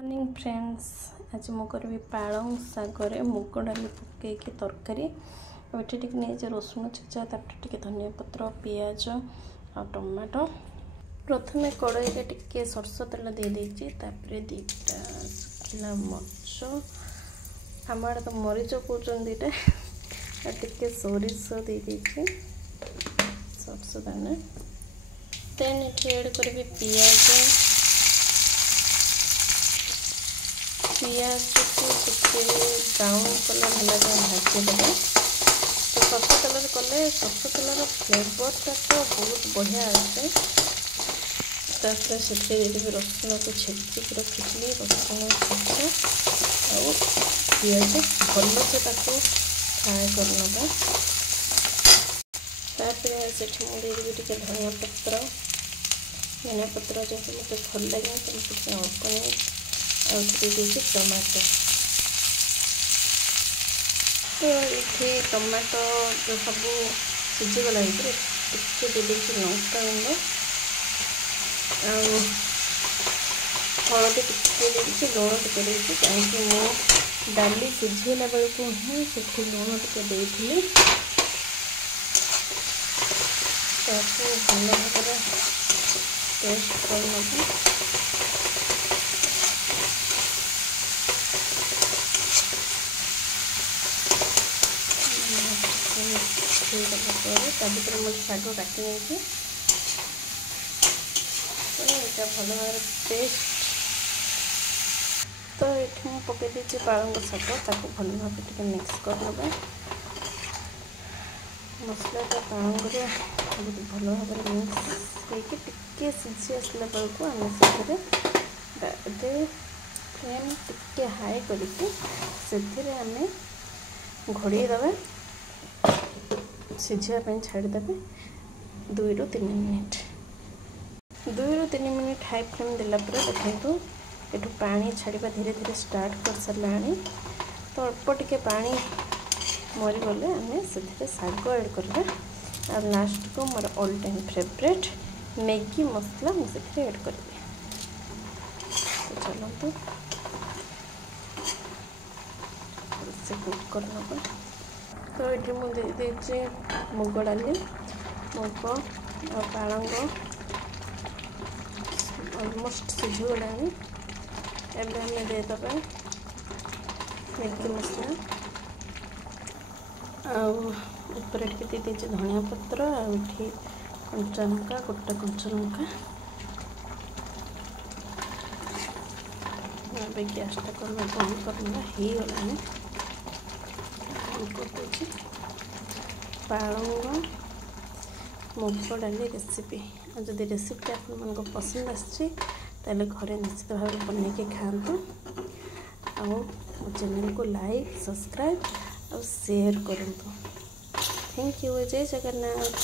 Morning friends, आज मु करी पालंग सागर मुग डाली पकईकि तरकारी। ये नहीं रसुण छेचा तापर धनिया पत्र पियाज आ टमाटो। प्रथमे कड़ाई टे सरस तेल दे देती दीटा सुखिला मरच आम आड़े तो मरीच कौन दीटा टे सोरिष दे देती सरस दाना देन ये एड करी पियाज पियाज को टे ब्राउन कलर है भाजीदेवे। तो सरस तेल कले सरस तेलर फ्लेवरटा तो बहुत बढ़िया आसे। से रसुण को छेचिक रखी रसुण छेचा और पियाज भलसे फ्राए करना। मुझे धनिया पत्र जो मत भल लगे तो अल्प नहीं और टमाटो। तो ये टमाटो जो सब सीझीगला टे दे लंका गुंड हलदी टे लुण टे कहीं मु डाली सीझेला बेलू ही से लुण टे भल भाव टेस्ट कर मुझे शाग काटी नहीं तो यहाँ भल भाव पेस्ट। तो ये पकई देती पालंग शाग भल भाव मिक्स कर मसला पालंग बहुत भल भाव मिक्स होके सीझी आसला बेलू आम से फ्लेम टिके हाई करके आम घोड़े दबा सीझापी छाड़देवे 2 ରୁ 3 मिनिट। 2 ରୁ 3 मिनिट हाई फ्लेम देला देखो ये पानी छाड़ा धीरे धीरे स्टार्ट कर सारा। तो अल्प टिके पानी मरीगले आम से शाग ऐड करवा और लास्ट को more all time favourite Maggi मसला मुझे ऐड करी। तो चलते से कुक करना। तो ये मुझे दे मुग डाली मुग और पालंग ऑलमोस्ट सीझीगला। एवं आम देदेवे मैगी मसला आपर दे दीजिए धनिया पत्र आठी कंचा लंका गोटा कंचा लंका। गैसटा करना बंद करना हो गला कर पालंग मुग डाली रेसिपी। और जब रेसिपी आप पसंद आसाले घरे निश्चित भाव बन के खातु और चैनल को लाइक सब्सक्राइब और शेयर करूँ। Thank you. जय जगन्नाथ।